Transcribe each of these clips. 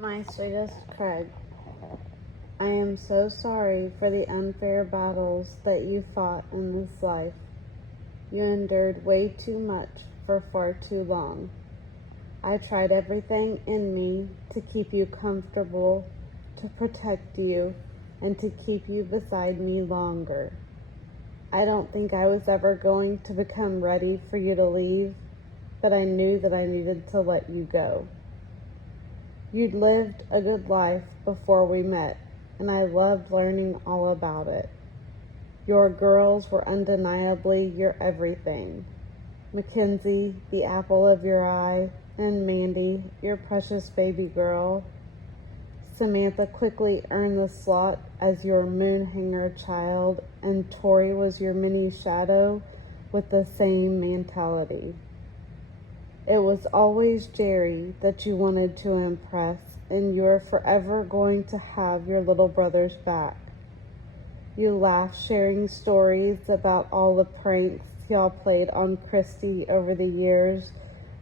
My sweetest Craig, I am so sorry for the unfair battles that you fought in this life. You endured way too much for far too long. I tried everything in me to keep you comfortable, to protect you, and to keep you beside me longer. I don't think I was ever going to become ready for you to leave, but I knew that I needed to let you go. You'd lived a good life before we met, and I loved learning all about it. Your girls were undeniably your everything. Mackenzie, the apple of your eye, and Mandy, your precious baby girl. Samantha quickly earned the slot as your moonhanger child, and Tori was your mini shadow with the same mentality. It was always Jerry that you wanted to impress, and you're forever going to have your little brother's back. You laughed sharing stories about all the pranks y'all played on Christy over the years,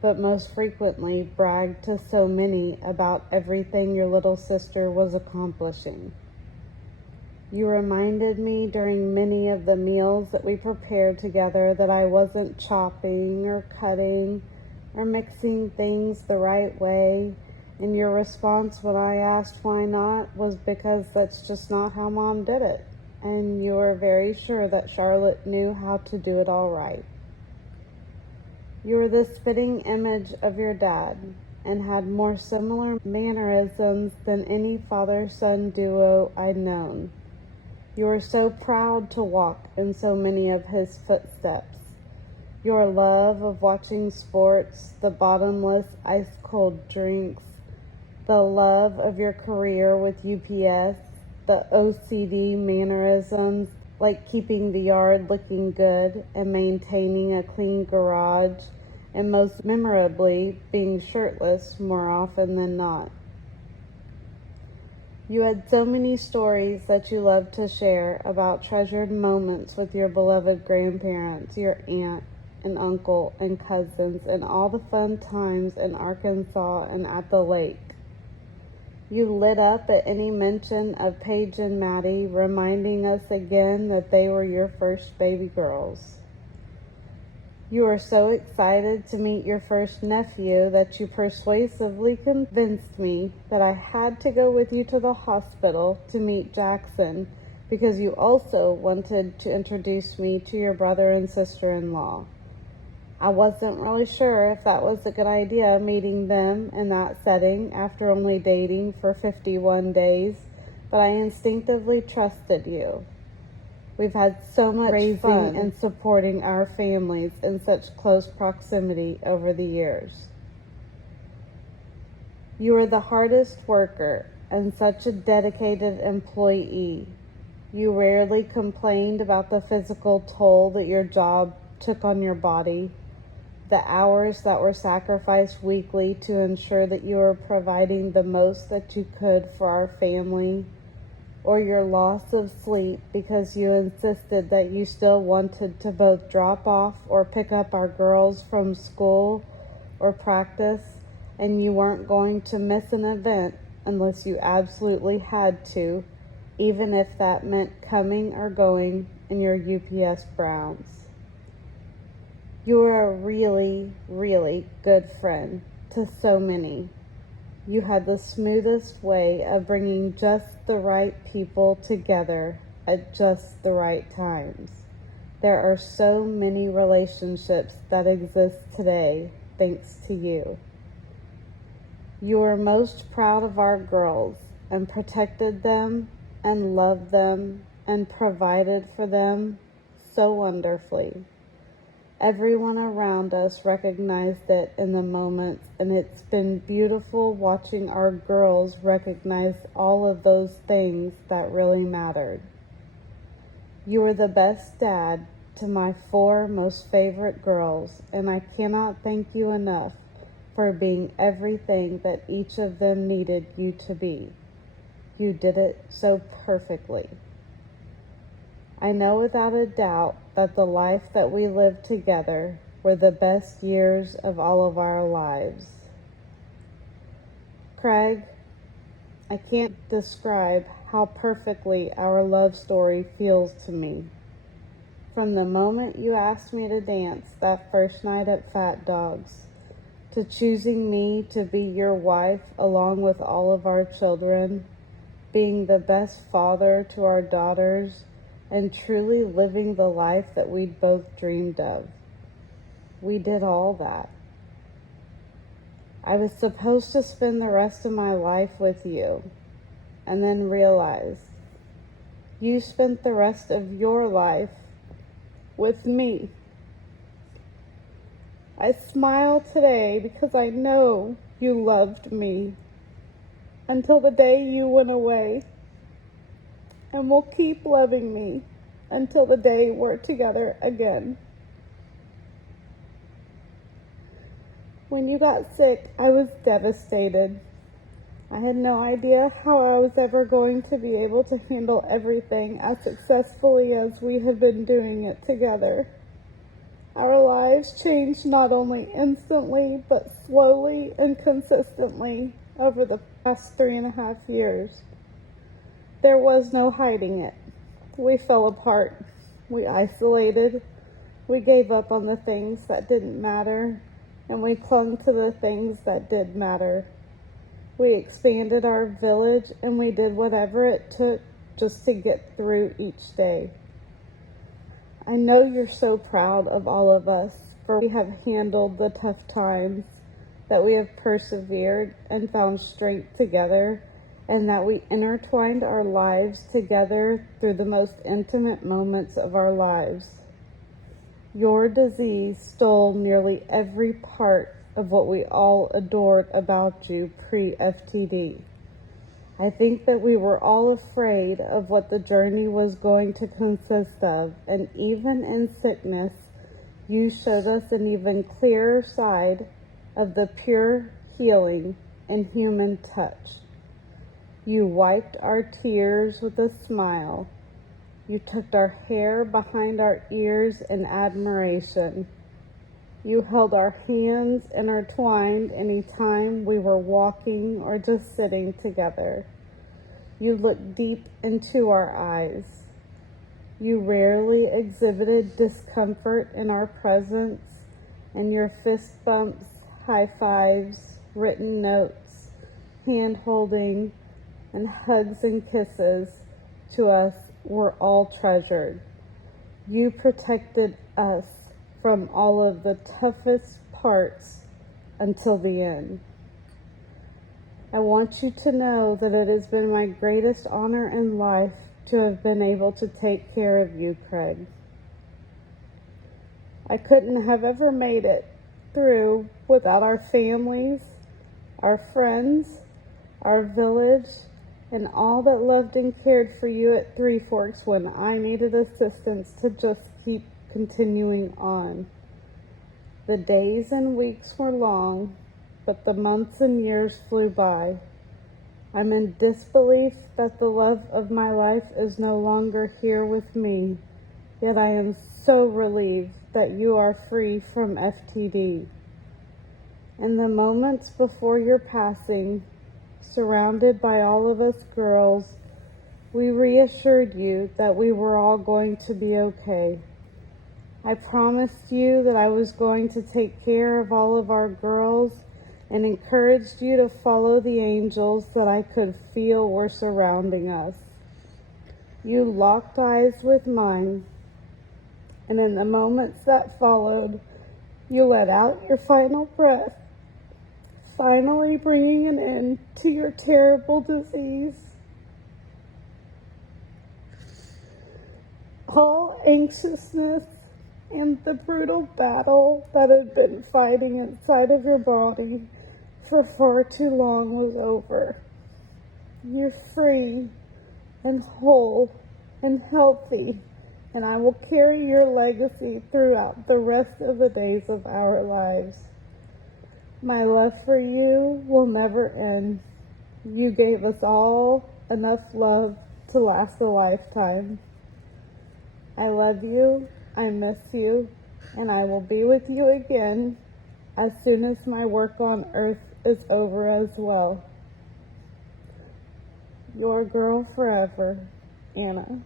but most frequently bragged to so many about everything your little sister was accomplishing. You reminded me during many of the meals that we prepared together that I wasn't chopping or cutting or mixing things the right way, and your response when I asked why not was because that's just not how Mom did it, and you were very sure that Charlotte knew how to do it all right. You were the spitting image of your dad and had more similar mannerisms than any father-son duo I'd known. You were so proud to walk in so many of his footsteps. Your love of watching sports, the bottomless ice-cold drinks, the love of your career with UPS, the OCD mannerisms like keeping the yard looking good and maintaining a clean garage, and most memorably, being shirtless more often than not. You had so many stories that you loved to share about treasured moments with your beloved grandparents, your aunt, and uncle and cousins, and all the fun times in Arkansas and at the lake. You lit up at any mention of Paige and Maddie, reminding us again that they were your first baby girls. You were so excited to meet your first nephew that you persuasively convinced me that I had to go with you to the hospital to meet Jackson because you also wanted to introduce me to your brother and sister-in-law. I wasn't really sure if that was a good idea, meeting them in that setting after only dating for 51 days, but I instinctively trusted you. We've had so much fun and supporting our families in such close proximity over the years. You were the hardest worker and such a dedicated employee. You rarely complained about the physical toll that your job took on your body, the hours that were sacrificed weekly to ensure that you were providing the most that you could for our family, or your loss of sleep because you insisted that you still wanted to both drop off or pick up our girls from school or practice, and you weren't going to miss an event unless you absolutely had to, even if that meant coming or going in your UPS Browns. You were a really, really good friend to so many. You had the smoothest way of bringing just the right people together at just the right times. There are so many relationships that exist today thanks to you. You were most proud of our girls and protected them and loved them and provided for them so wonderfully. Everyone around us recognized it in the moments, and it's been beautiful watching our girls recognize all of those things that really mattered. You were the best dad to my 4 most favorite girls, and I cannot thank you enough for being everything that each of them needed you to be. You did it so perfectly. I know without a doubt that the life that we lived together were the best years of all of our lives. Craig, I can't describe how perfectly our love story feels to me. From the moment you asked me to dance that first night at Fat Dogs, to choosing me to be your wife along with all of our children, being the best father to our daughters, and truly living the life that we'd both dreamed of. We did all that. I was supposed to spend the rest of my life with you, and then realized you spent the rest of your life with me. I smile today because I know you loved me until the day you went away, and will keep loving me until the day we're together again. When you got sick, I was devastated. I had no idea how I was ever going to be able to handle everything as successfully as we had been doing it together. Our lives changed not only instantly, but slowly and consistently over the past 3.5 years. There was no hiding it. We fell apart. We isolated. We gave up on the things that didn't matter, and we clung to the things that did matter. We expanded our village, and we did whatever it took just to get through each day. I know you're so proud of all of us, for we have handled the tough times, that we have persevered and found strength together, and that we intertwined our lives together through the most intimate moments of our lives. Your disease stole nearly every part of what we all adored about you pre-FTD. I think that we were all afraid of what the journey was going to consist of, and even in sickness, you showed us an even clearer side of the pure healing and human touch. You wiped our tears with a smile. You tucked our hair behind our ears in admiration. You held our hands intertwined any time we were walking or just sitting together. You looked deep into our eyes. You rarely exhibited discomfort in our presence, and your fist bumps, high fives, written notes, hand holding, and hugs and kisses to us were all treasured. You protected us from all of the toughest parts until the end. I want you to know that it has been my greatest honor in life to have been able to take care of you, Craig. I couldn't have ever made it through without our families, our friends, our village, and all that loved and cared for you at Three Forks when I needed assistance to just keep continuing on. The days and weeks were long, but the months and years flew by. I'm in disbelief that the love of my life is no longer here with me, yet I am so relieved that you are free from FTD. In the moments before your passing, surrounded by all of us girls, we reassured you that we were all going to be okay. I promised you that I was going to take care of all of our girls and encouraged you to follow the angels that I could feel were surrounding us. You locked eyes with mine, and in the moments that followed, you let out your final breath, finally bringing an end to your terrible disease. All anxiousness and the brutal battle that had been fighting inside of your body for far too long was over. You're free and whole and healthy, and I will carry your legacy throughout the rest of the days of our lives. My love for you will never end. You gave us all enough love to last a lifetime. I love you, I miss you, and I will be with you again as soon as my work on earth is over as well. Your girl forever, Anna.